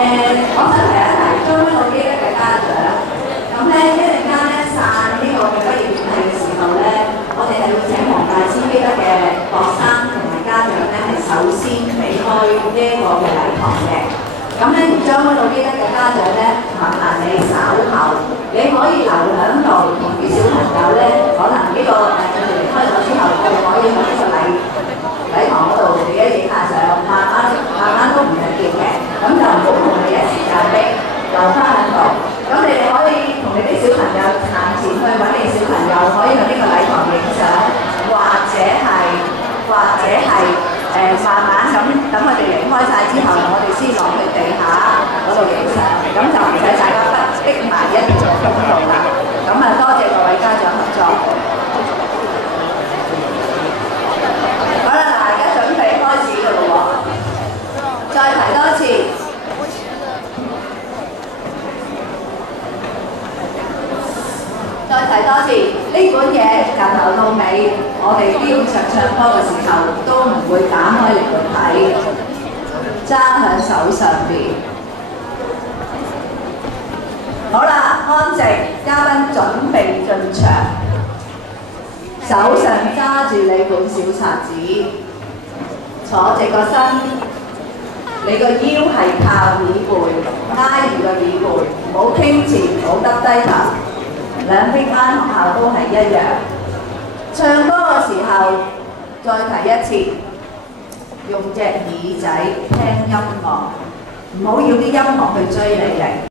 我想提一提將軍澳基德嘅家長，咁咧一陣間咧散呢個嘅畢業典禮嘅時候咧，我哋係會請黃大仙基德嘅學生同埋家長咧係首先避開呢一個嘅禮堂嘅。咁咧而將軍澳基德嘅家長咧，麻煩你稍後你可以留喺度同啲小朋友咧，可能呢個佢哋離開咗之後，佢哋可以喺呢個禮堂嗰度自己影下相，慢慢都唔緊要嘅，咁就唔好同你一時間逼，留翻喺度。咁你哋可以同你啲小朋友行前去揾你小朋友，可以喺呢個禮堂影相，或者係慢慢咁等佢哋離開晒之後，我哋先落去地下嗰度影相，咁就唔使大家逼埋一條通道啦。咁啊，多謝各位家長合作。好啦，大家準備開始㗎咯喎，再提多次。再提多次，呢本嘢由頭到尾，我哋基本上唱歌嘅時候都唔會打開嚟睇，揸喺手上邊。好啦，安靜，嘉賓準備進場，手上揸住你本小冊子，坐直個身，你個腰係靠椅背，拉住個椅背，唔好傾前，唔好耷低頭。兩邊間學校都係一樣，唱歌嘅時候再提一次，用隻耳仔聽音樂，唔好要啲音樂去追你哋。